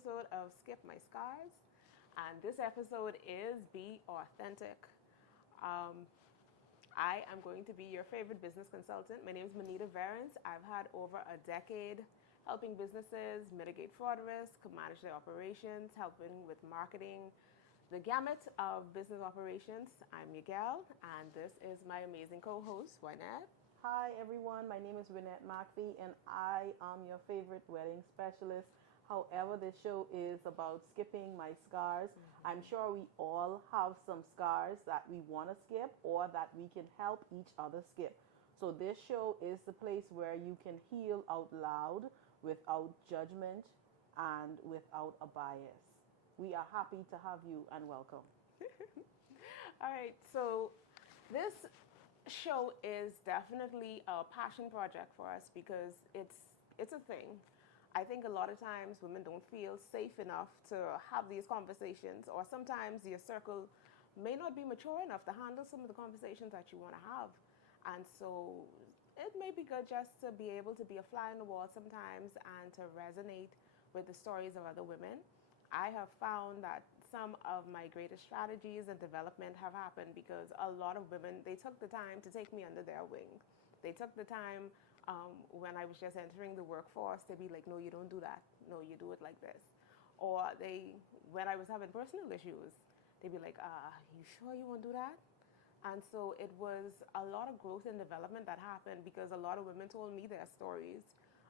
episode of Skip My Scars. And this episode is Be Authentic. Um, I am going to be your favorite business consultant. My name is Monita Varence. I've had over a decade helping businesses mitigate fraud risk, manage their operations, helping with marketing, the gamut of business operations. I'm Miguel, and this is my amazing co-host, Wynette. Hi everyone, my name is Wynette Mackey and I am your favorite wedding specialist. However, this show is about skipping my scars. I'm sure we all have some scars that we want to skip or that we can help each other skip. So this show is the place where you can heal out loud without judgment and without a bias. We are happy to have you and welcome. All right, so this show is definitely a passion project for us because it's a thing. I think a lot of times women don't feel safe enough to have these conversations, or sometimes your circle may not be mature enough to handle some of the conversations that you want to have. And so it may be good just to be able to be a fly on the wall sometimes and to resonate with the stories of other women. I have found that some of my greatest strategies and development have happened because a lot of women, they took the time to take me under their wing. They took the time when I was just entering the workforce to be like, no, you don't do that. No, you do it like this. Or when I was having personal issues, they'd be like, you sure you won't do that? And so it was a lot of growth and development that happened because a lot of women told me their stories.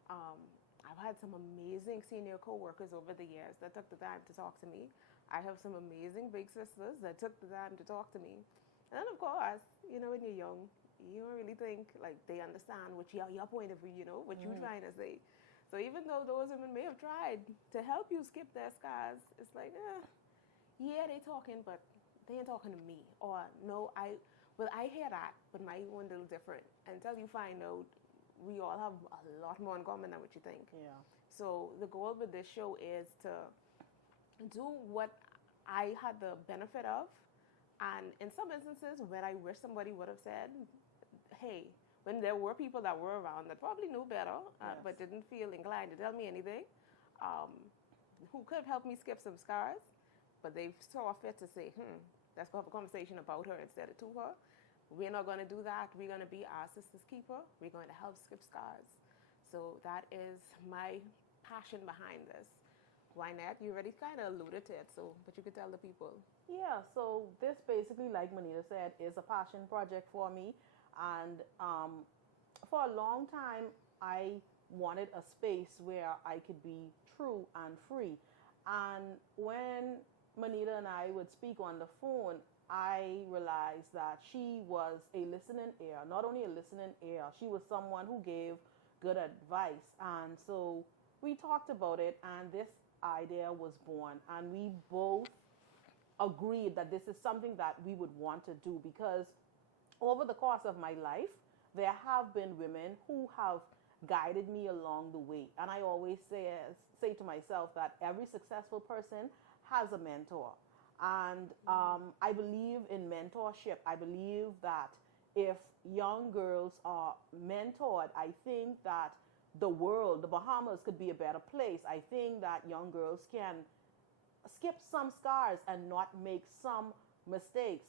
I've had some amazing senior coworkers over the years that took the time to talk to me. I have some amazing big sisters that took the time to talk to me. And then, of course, when you're young, you don't really think like they understand what your point of view, what you're trying to say. So even though those women may have tried to help you skip their scars, it's like, yeah, they talking, but they ain't talking to me. Or no, I hear that, but my one little different. Until you find out, we all have a lot more in common than what you think. Yeah. So the goal with this show is to do what I had the benefit of, and in some instances when I wish somebody would have said, hey, when there were people that were around that probably knew better, Yes. but didn't feel inclined to tell me anything, who could have helped me skip some scars, but they saw fit to say, let's go have a conversation about her instead of to her. We're not going to do that. We're going to be our sister's keeper. We're going to help skip scars. So that is my passion behind this. Wynette, you already kind of alluded to it, but you could tell the people. Yeah, so this basically, like Monita said, is a passion project for me. And for a long time, I wanted a space where I could be true and free. And when Monita and I would speak on the phone, I realized that she was a listening ear. Not only a listening ear, she was someone who gave good advice. And so we talked about it, and this idea was born. And we both agreed that this is something that we would want to do because over the course of my life, there have been women who have guided me along the way. And I always say to myself that every successful person has a mentor. And I believe in mentorship. I believe that if young girls are mentored, I think that the world, the Bahamas, could be a better place. I think that young girls can skip some scars and not make some mistakes.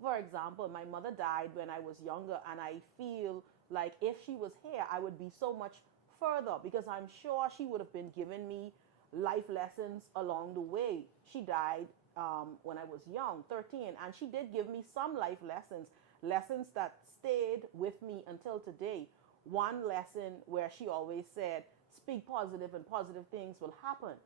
For example, my mother died when I was younger, and I feel like if she was here, I would be so much further because I'm sure she would have been giving me life lessons along the way. She died when I was young, 13, and she did give me some life lessons that stayed with me until today. One lesson where she always said, speak positive and positive things will happen.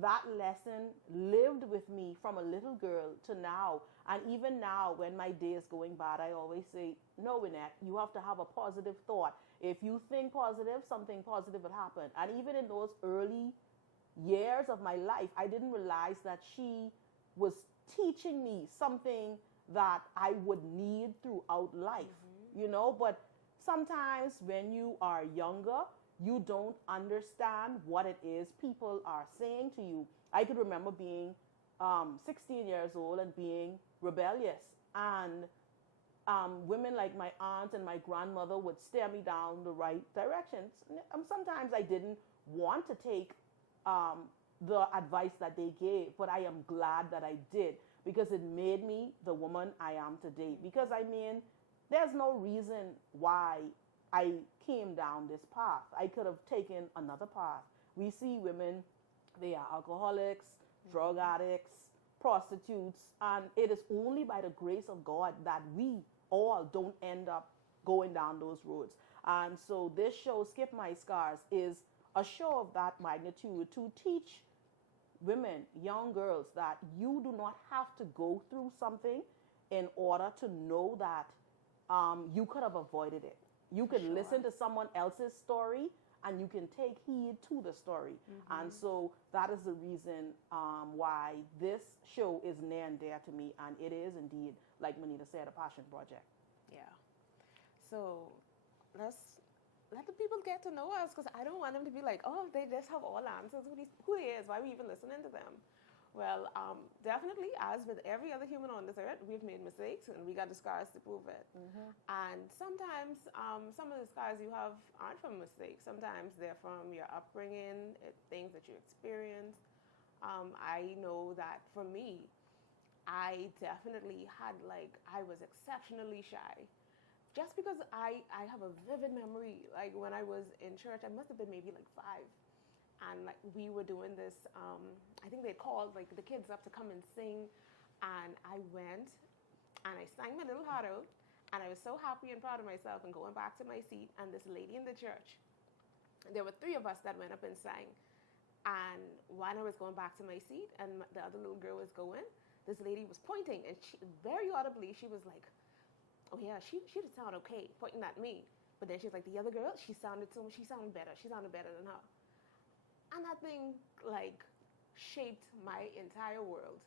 That lesson lived with me from a little girl to now. And even now, when my day is going bad, I always say, no, Wynette, you have to have a positive thought. If you think positive, something positive will happen. And even in those early years of my life, I didn't realize that she was teaching me something that I would need throughout life, but sometimes when you are younger, you don't understand what it is people are saying to you. I could remember being 16 years old and being rebellious, and women like my aunt and my grandmother would steer me down the right direction. Sometimes I didn't want to take the advice that they gave, but I am glad that I did because it made me the woman I am today. Because I mean, there's no reason why I came down this path. I could have taken another path. We see women, they are alcoholics, drug addicts, prostitutes, and it is only by the grace of God that we all don't end up going down those roads. And so this show, Skip My Scars, is a show of that magnitude to teach women, young girls, that you do not have to go through something in order to know that you could have avoided it. You can listen to someone else's story and you can take heed to the story. And so that is the reason why this show is near and dear to me. And it is indeed, like Monita said, a passion project. Yeah. So let's let the people get to know us, because I don't want them to be like, oh, they just have all answers. Who he is? Why are we even listening to them? Well, definitely, as with every other human on this earth, we've made mistakes and we got the scars to prove it. And sometimes some of the scars you have aren't from mistakes. Sometimes they're from your upbringing, things that you experienced. I know that for me, I definitely had I was exceptionally shy. Just because I have a vivid memory, like when I was in church, I must have been maybe 5. And we were doing this, I think they called the kids up to come and sing. And I went and I sang my little heart out. And I was so happy and proud of myself and going back to my seat. And this lady in the church, there were 3 of us that went up and sang. And when I was going back to my seat and the other little girl was going, this lady was pointing. And she, very audibly, she was like, oh yeah, she did sound okay, pointing at me. But then she's like, the other girl, she sounded better. She sounded better than her. And that thing shaped my entire world.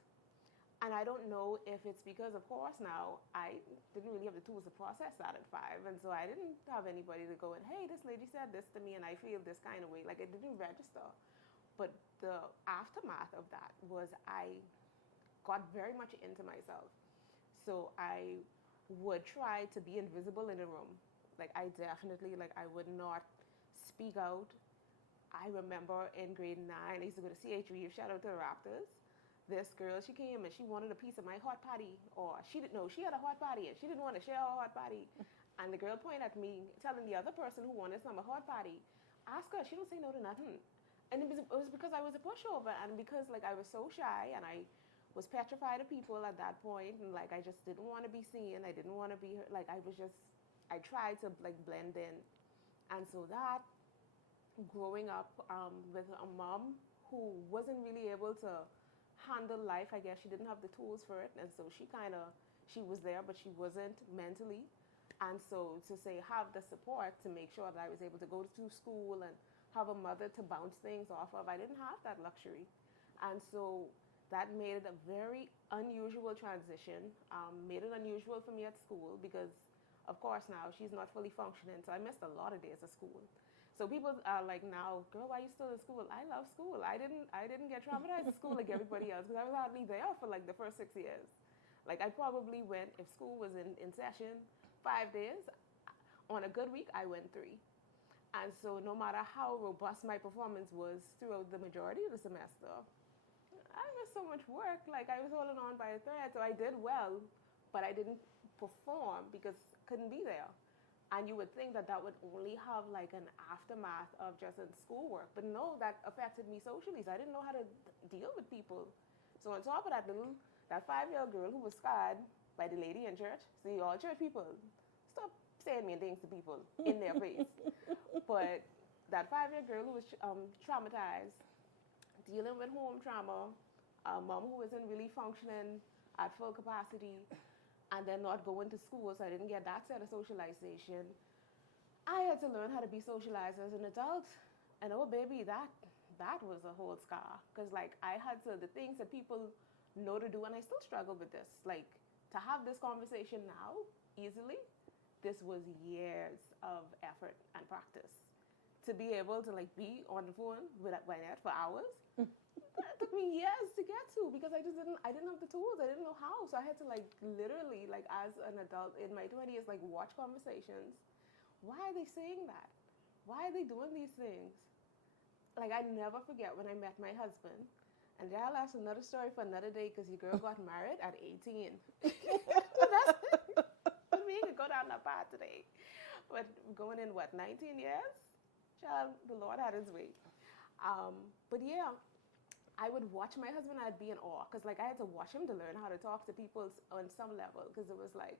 And I don't know if it's because, of course, now I didn't really have the tools to process that at 5. And so I didn't have anybody to go and, hey, this lady said this to me and I feel this kind of way. It didn't register. But the aftermath of that was I got very much into myself. So I would try to be invisible in the room. I definitely, I would not speak out. I remember in grade 9, I used to go to CH3, shout out to the Raptors. This girl, she came and she wanted a piece of my hot patty, or she didn't know, she had a hot patty and she didn't want to share her hot patty. And the girl pointed at me, telling the other person who wanted some of hot patty, ask her, she don't say no to nothing. And it was because I was a pushover, and because I was so shy and I was petrified of people at that point, and I just didn't want to be seen. I didn't want to be I tried to blend in. And so that, growing up with a mom who wasn't really able to handle life, I guess she didn't have the tools for it, and so she was there, but she wasn't mentally. And so to have the support to make sure that I was able to go to school and have a mother to bounce things off of, I didn't have that luxury. And so that made it a very unusual transition, made it unusual for me at school because, of course, now she's not fully functioning, so I missed a lot of days of school. So people are like, now, girl, why are you still in school? I love school. I didn't get traumatized at school like everybody else because I was hardly there for the first 6 years. I probably went, if school was in session 5 days, on a good week, I went 3. And so no matter how robust my performance was throughout the majority of the semester, I missed so much work. I was holding on by a thread, so I did well, but I didn't perform because I couldn't be there. And you would think that would only have an aftermath of just in schoolwork. But no, that affected me socially. So I didn't know how to deal with people. So on top of that, that 5-year-old girl who was scarred by the lady in church, see, all church people, stop saying mean things to people in their face. But that 5-year-old girl who was traumatized, dealing with home trauma, a mom who wasn't really functioning at full capacity, and then not going to school, so I didn't get that set of socialization. I had to learn how to be socialized as an adult. And oh baby, that was a whole scar. Because I had the things that people know to do, and I still struggle with this. To have this conversation now, easily, this was years of effort and practice. To be able to be on the phone with Wynette for hours, that took me years to get to because I didn't have the tools. I didn't know how. So I had to literally as an adult in my 20s, watch conversations. Why are they saying that? Why are they doing these things? like I never forget when I met my husband. And that's another story for another day because your girl got married at 18. We could go down that path today. But going in, what, 19 years? Child, the Lord had his way. But yeah, I would watch my husband and I'd be in awe because like I had to watch him to learn how to talk to people on some level because it was like,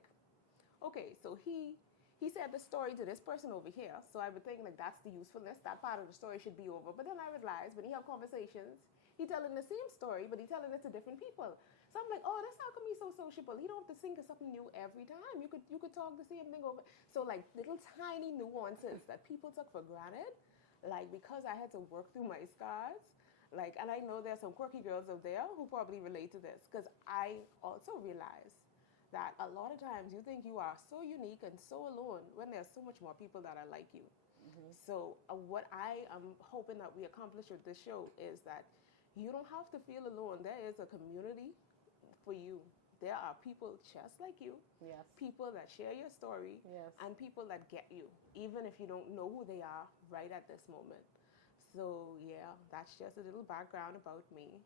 okay, so he said the story to this person over here. So I would think like that's the usefulness. That part of the story should be over. But then I realized when he have conversations, he telling the same story, but he telling it to different people. So I'm like, oh, that's how come he's so sociable. He don't have to think of something new every time. You could talk the same thing over. So like little tiny nuances that people took for granted, like because I had to work through my scars, like, and I know there's some quirky girls out there who probably relate to this because I also realized that a lot of times you think you are so unique and so alone when there's so much more people that are like you. Mm-hmm. So what I am hoping that we accomplish with this show is that you don't have to feel alone. There is a community for you. There are people just like you, yes, people that share your story, yes, and people that get you, even if you don't know who they are right at this moment. So yeah, that's just a little background about me.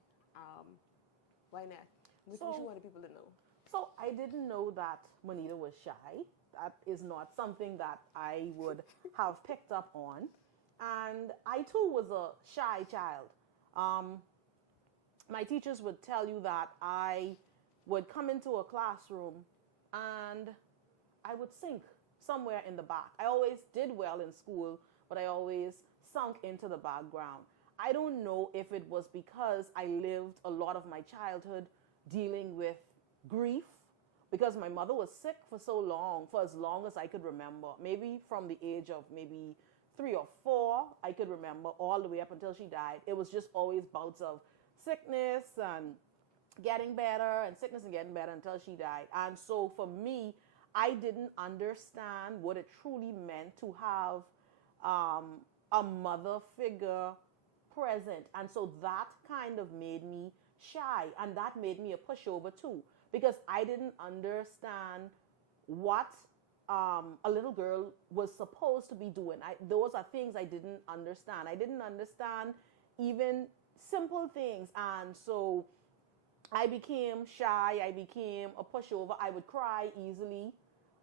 Wynette, what you want people to know? So I didn't know that Monita was shy. That is not something that I would have picked up on. And I too was a shy child. My teachers would tell you that I would come into a classroom and I would sink somewhere in the back. I always did well in school, but I always sunk into the background. I don't know if it was because I lived a lot of my childhood dealing with grief, because my mother was sick for so long, for as long as I could remember. Maybe from the age of maybe 3 or 4, I could remember all the way up until she died. It was just always bouts of sickness and getting better and sickness and getting better until she died. And so for me, I didn't understand what it truly meant to have a mother figure present. And so that kind of made me shy, and that made me a pushover too, because I didn't understand what a little girl was supposed to be doing. Those are things I didn't understand. I didn't understand even simple things. And so I became shy. I became a pushover. I would cry easily.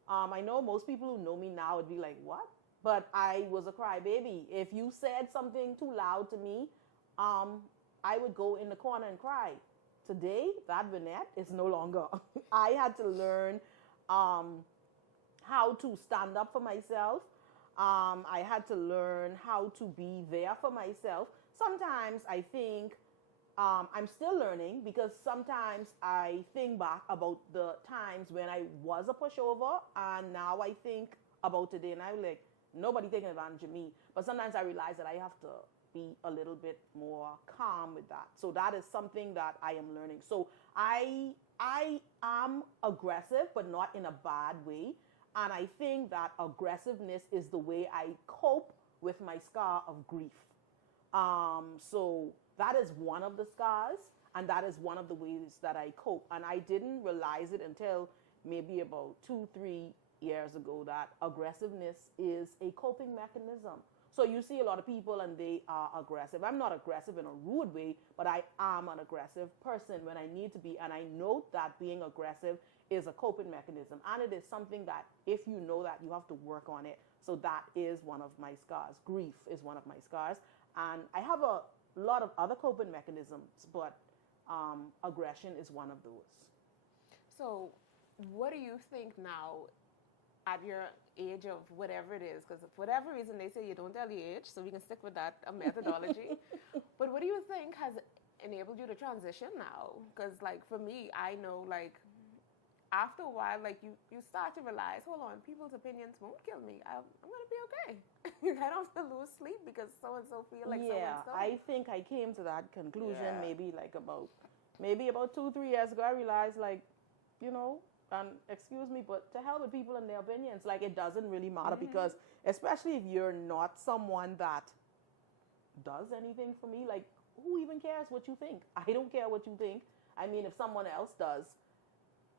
I know most people who know me now would be like, what? But I was a crybaby. If you said something too loud to me, I would go in the corner and cry. Today, that Wynette is no longer. I had to learn how to stand up for myself. I had to learn how to be there for myself. Sometimes I think I'm still learning, because sometimes I think back about the times when I was a pushover, and now I think about today and I'm like, nobody taking advantage of me. But sometimes I realize that I have to be a little bit more calm with that. So that is something that I am learning. So I am aggressive, but not in a bad way. And I think that aggressiveness is the way I cope with my scar of grief. So that is one of the scars, and that is one of the ways that I cope. And I didn't realize it until maybe about 2-3 years ago that aggressiveness is a coping mechanism. So you see a lot of people and they are aggressive. I'm not aggressive in a rude way, but I am an aggressive person when I need to be. And I know that being aggressive is a coping mechanism. And it is something that if you know that, you have to work on it. So that is one of my scars. Grief is one of my scars. And I have a lot of other coping mechanisms, but aggression is one of those. So what do you think now at your age of whatever it is? Because for whatever reason, they say you don't tell the age, so we can stick with that methodology. But what do you think has enabled you to transition now? Because like for me, I know like after a while, like you start to realize, hold on, people's opinions won't kill me. I'm going to be okay. I don't have to lose sleep because so-and-so feel like so-and-so. I think I came to that conclusion maybe about 2-3 years ago. I realized like, you know, and excuse me, but to hell with people and their opinions. Like it doesn't really matter, because especially if you're not someone that does anything for me, like who even cares what you think? I don't care what you think. I mean, if someone else does,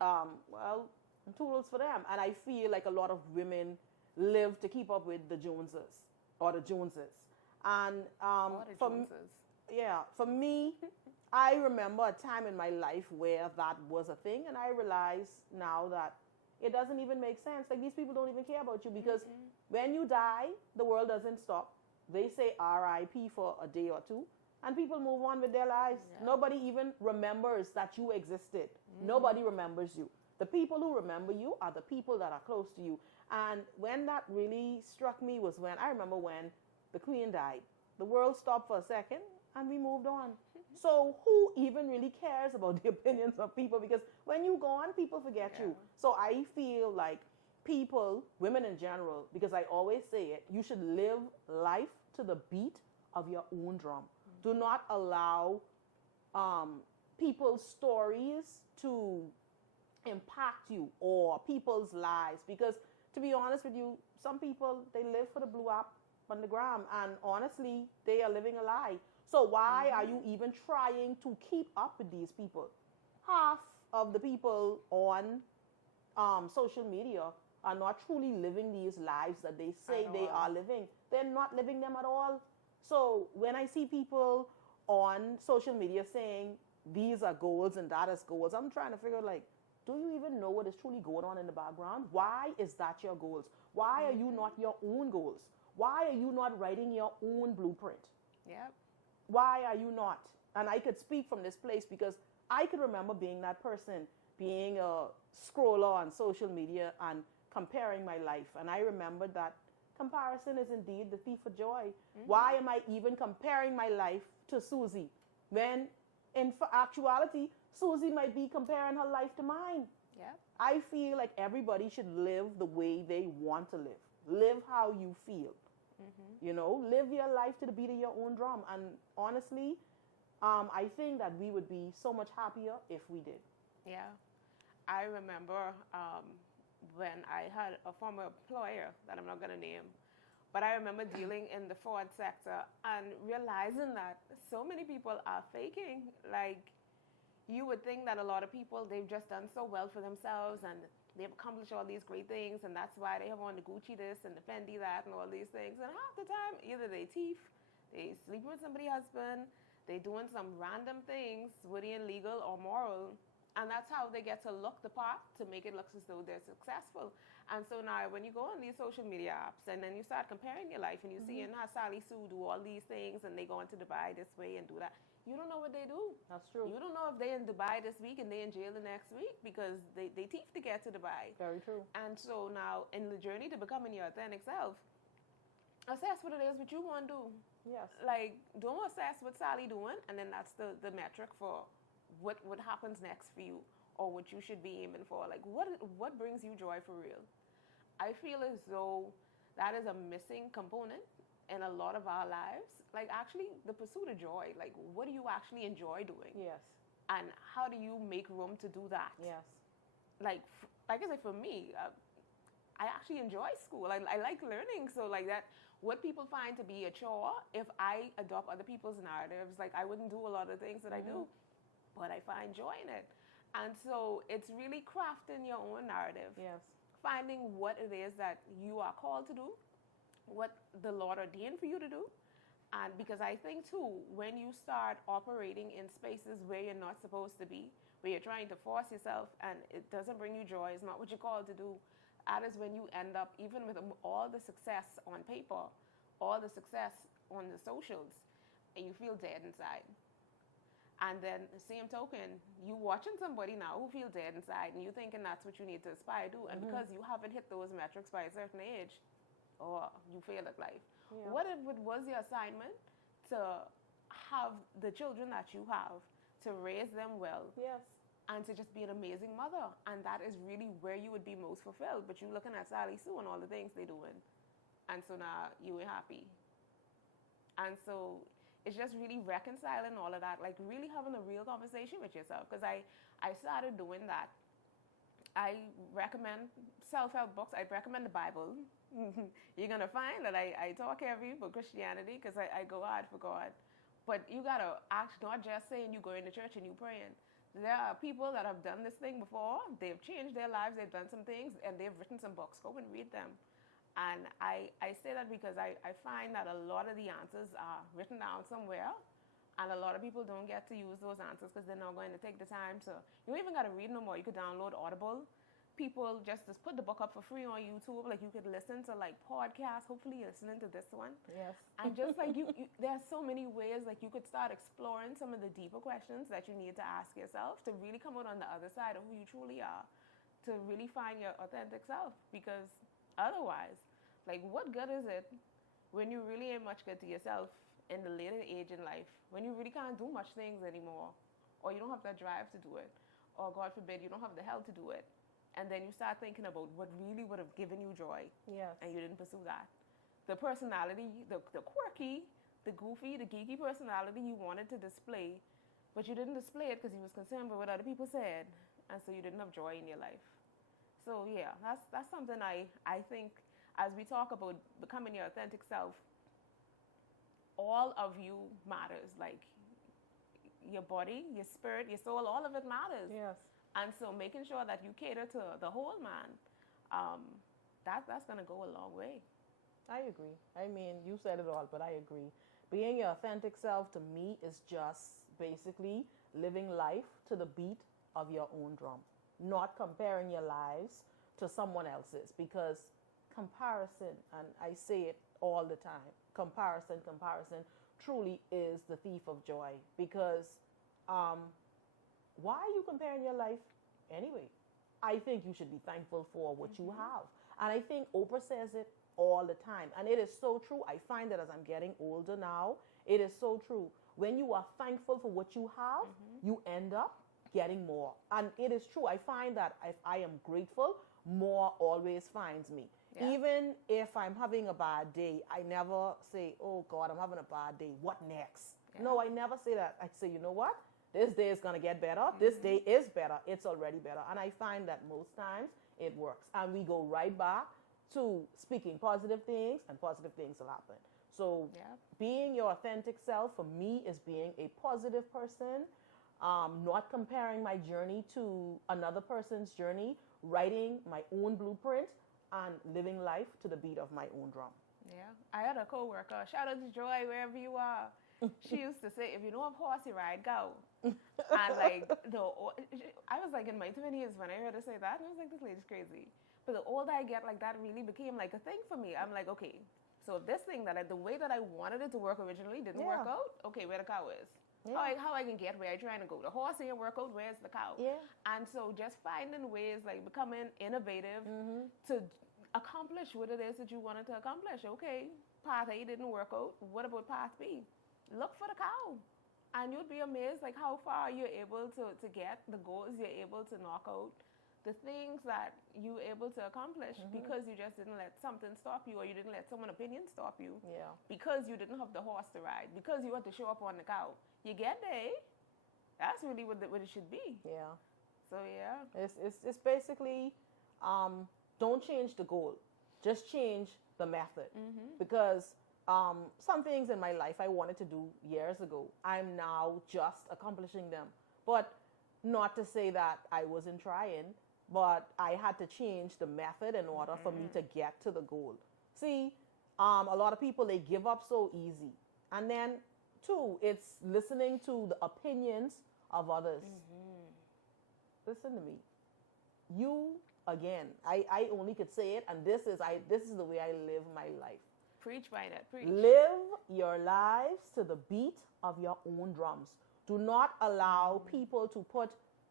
well, tools for them. And I feel like a lot of women live to keep up with the Joneses or the Joneses. And All the Joneses. for me, I remember a time in my life where that was a thing, and I realize now that it doesn't even make sense. Like, these people don't even care about you, because when you die, the world doesn't stop. They say RIP for a day or two, and people move on with their lives. Yeah. Nobody even remembers that you existed. Nobody remembers you. The people who remember you are the people that are close to you. And when that really struck me was when I remember when the Queen died. The world stopped for a second and we moved on. So who even really cares about the opinions of people? Because when you go on, people forget you. So I feel like people, women in general, because I always say it, you should live life to the beat of your own drum. Do not allow people's stories to impact you or people's lives. Because to be honest with you, some people, they live for the blue app on the gram, and honestly, they are living a lie. So why are you even trying to keep up with these people? Half of the people on social media are not truly living these lives that they say they are living. They're not living them at all. So when I see people on social media saying these are goals and that is goals, I'm trying to figure, like, do you even know what is truly going on in the background? Why is that your goals? Why are you not your own goals? Why are you not writing your own blueprint? Yep. Why are you not? And I could speak from this place because I could remember being that person, being a scroller on social media and comparing my life. And I remember that comparison is indeed the thief of joy. Why am I even comparing my life to Susie when in actuality, Susie might be comparing her life to mine? Yep. I feel like everybody should live the way they want to live. Live how you feel. You know, live your life to the beat of your own drum. And honestly, I think that we would be so much happier if we did. Yeah. I remember when I had a former employer that I'm not going to name, but I remember dealing in the fraud sector and realizing that so many people are faking. Like, you would think that a lot of people, they've just done so well for themselves and they've accomplished all these great things, and that's why they have on the Gucci this and the Fendi that and all these things. And half the time, either they thief, they sleep with somebody's husband, they doing some random things, whether illegal or moral, and that's how they get to look the part to make it look as though they're successful. And so now when you go on these social media apps and then you start comparing your life and you see how Sally Sue do all these things and they go into Dubai this way and do that, you don't know what they do. That's true. You don't know if they're in Dubai this week and they're in jail the next week because they thief to get to Dubai. Very true. And so now in the journey to becoming your authentic self, assess what it is what you want to do. Yes. Like, don't assess what Sally doing and then that's the metric for what happens next for you or what you should be aiming for. Like, what brings you joy for real? I feel as though that is a missing component in a lot of our lives. Like, actually, the pursuit of joy. Like, what do you actually enjoy doing? Yes. And how do you make room to do that? Yes. Like I said, for me, I actually enjoy school. I like learning. So, like, that, what people find to be a chore, if I adopt other people's narratives, like, I wouldn't do a lot of things that I do, but I find joy in it. And so it's really crafting your own narrative. Yes. Finding what it is that you are called to do, what the Lord ordained for you to do. And because I think too, when you start operating in spaces where you're not supposed to be, where you're trying to force yourself and it doesn't bring you joy, it's not what you're called to do, that is when you end up, even with all the success on paper, all the success on the socials, and you feel dead inside. And then the same token, you watching somebody now who feel dead inside and you thinking that's what you need to aspire to, and because you haven't hit those metrics by a certain age, or you fail at life. Yeah. What was your assignment to have the children that you have, to raise them well? Yes. And to just be an amazing mother. And that is really where you would be most fulfilled. But you're looking at Sally Sue and all the things they're doing. And so now you ain't happy. And so it's just really reconciling all of that, like really having a real conversation with yourself. Because I started doing that. I recommend self-help books. I recommend the Bible. You're going to find that I talk heavy about Christianity because I go hard for God. But you got to act, not just saying you go into church and you praying. There are people that have done this thing before. They've changed their lives. They've done some things and they've written some books. Go and read them. And I say that because I find that a lot of the answers are written down somewhere, and a lot of people don't get to use those answers because they're not going to take the time to. You don't even got to read no more. You could download Audible. People just put the book up for free on YouTube. Like you could listen to like podcasts. Hopefully you're listening to this one. Yes. And just like you there's so many ways like you could start exploring some of the deeper questions that you need to ask yourself to really come out on the other side of who you truly are, to really find your authentic self. Because otherwise, like what good is it when you really ain't much good to yourself in the later age in life, when you really can't do much things anymore, or you don't have that drive to do it, or God forbid you don't have the health to do it, and then you start thinking about what really would have given you joy, Yes. and you didn't pursue that. The personality, the quirky, the goofy, the geeky personality you wanted to display, but you didn't display it because you was concerned with what other people said, and so you didn't have joy in your life. So yeah, that's something I think as we talk about becoming your authentic self, all of you matters. Like your body, your spirit, your soul, all of it matters. Yes. And so making sure that you cater to the whole man, that's going to go a long way. I agree. I mean, you said it all, but I agree. Being your authentic self to me is just basically living life to the beat of your own drum, not comparing your lives to someone else's, because comparison, and I say it all the time, comparison truly is the thief of joy. Because why are you comparing your life anyway? I think you should be thankful for what you have. And I think Oprah says it all the time. And it is so true. I find that as I'm getting older now, it is so true. When you are thankful for what you have, you end up getting more. And it is true. I find that if I am grateful, more always finds me. Yeah. Even if I'm having a bad day, I never say, oh God, I'm having a bad day. What next? Yeah. No, I never say that. I say, you know what? This day is going to get better. This day is better. It's already better. And I find that most times it works. And we go right back to speaking positive things, and positive things will happen. So being your authentic self for me is being a positive person, not comparing my journey to another person's journey, writing my own blueprint, and living life to the beat of my own drum. Yeah. I had a coworker, shout out to Joy, wherever you are. She used to say, if you don't have horse, you ride, go. And like, I was like in my 20s when I heard her say that, and I was like, this lady's crazy. But the older I get, like that really became like a thing for me. I'm like, okay, so this thing that the way that I wanted it to work originally didn't work out, okay, where the cow is. Yeah. How I can get where I'm trying to go. The horse ain't work out, where's the cow? Yeah. And so just finding ways, like becoming innovative to accomplish what it is that you wanted to accomplish. Okay, path A didn't work out. What about path B? Look for the cow. And you'd be amazed like how far you're able to get, the goals you're able to knock out, the things that you're able to accomplish because you just didn't let something stop you, or you didn't let someone's opinion stop you. Yeah. Because you didn't have the horse to ride, because you had to show up on the cow. You get there. That's really what it should be. Yeah. So yeah. It's basically don't change the goal, just change the method. Because some things in my life I wanted to do years ago, I'm now just accomplishing them. But not to say that I wasn't trying, but I had to change the method in order for me to get to the goal. See, a lot of people, they give up so easy. And then, two, it's listening to the opinions of others. Listen to me. You, again, I only could say it, and this is the way I live my life. Preach, Wynette, preach. Live your lives to the beat of your own drums. Do not allow people to put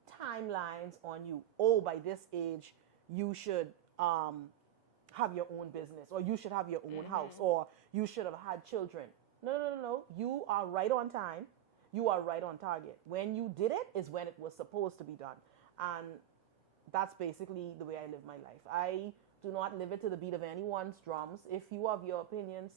timelines on you. Oh, by this age, you should have your own business, or you should have your own house, or you should have had children. No. You are right on time. You are right on target. When you did it is when it was supposed to be done. And that's basically the way I live my life. I do not live it to the beat of anyone's drums. If you have your opinions,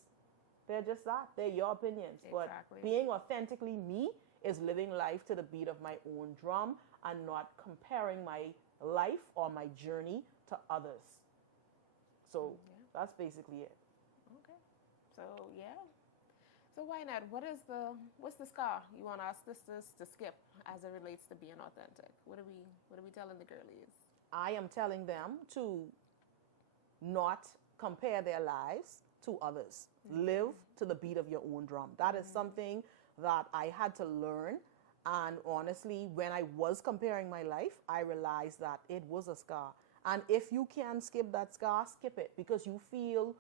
they're just that. They're your opinions. Exactly. But being authentically me is living life to the beat of my own drum and not comparing my life or my journey to others. So that's basically it. Okay. So So Wynette, what's the scar you want our sisters to skip as it relates to being authentic? What are we telling the girlies? I am telling them to not compare their lives to others. Live to the beat of your own drum. That is something that I had to learn. And honestly, when I was comparing my life, I realized that it was a scar. And if you can skip that scar, skip it, because you feel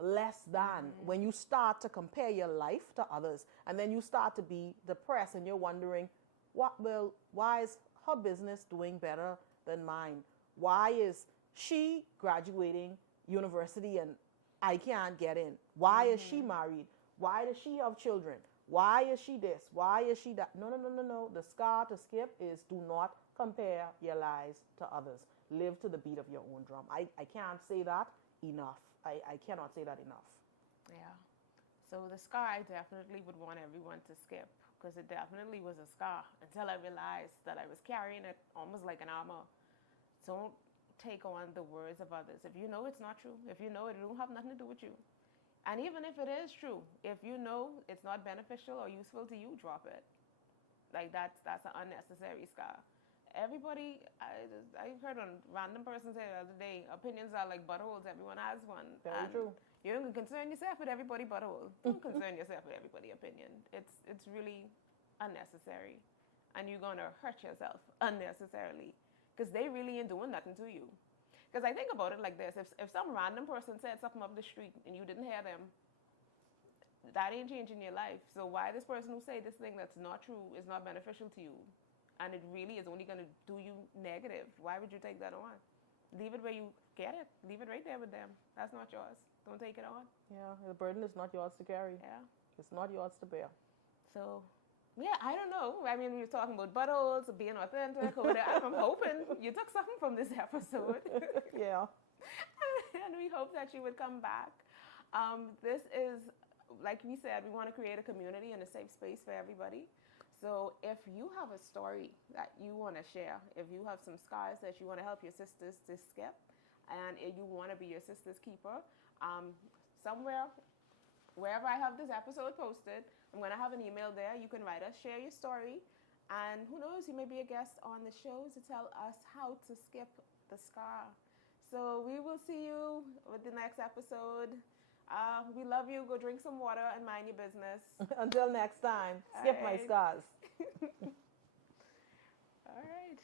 less than when you start to compare your life to others, and then you start to be depressed and you're wondering, why is her business doing better than mine? Why is she graduating university and I can't get in? Why is she married? Why does she have children? Why is she this? Why is she that? No. The scar to skip is, do not compare your lives to others. Live to the beat of your own drum. I can't say that enough. I cannot say that enough. Yeah. So the scar, I definitely would want everyone to skip, because it definitely was a scar until I realized that I was carrying it almost like an armor. Don't take on the words of others. If you know it's not true, if you know it don't have nothing to do with you, and even if it is true, if you know it's not beneficial or useful to you, drop it. Like that's an unnecessary scar. Everybody, I heard a random person say the other day, opinions are like buttholes. Everyone has one. Very true. You don't concern yourself with everybody butthole. Don't concern yourself with everybody opinion. It's really unnecessary, and you're gonna hurt yourself unnecessarily, because they really ain't doing nothing to you. Because I think about it like this: if some random person said something up the street and you didn't hear them, that ain't changing your life. So why this person who say this thing that's not true is not beneficial to you, and it really is only going to do you negative? Why would you take that on? Leave it where you get it. Leave it right there with them. That's not yours. Don't take it on. Yeah, the burden is not yours to carry. Yeah. It's not yours to bear. So, yeah, I don't know. I mean, we were talking about buttholes, being authentic, or whatever. I'm hoping you took something from this episode. Yeah. And we hope that you would come back. This is, like we said, we want to create a community and a safe space for everybody. So if you have a story that you want to share, if you have some scars that you want to help your sisters to skip, and if you want to be your sister's keeper, somewhere, wherever I have this episode posted, I'm going to have an email there. You can write us, share your story, and who knows, you may be a guest on the show to tell us how to skip the scar. So we will see you with the next episode. We love you. Go drink some water and mind your business. Until next time, skip my scars. All right.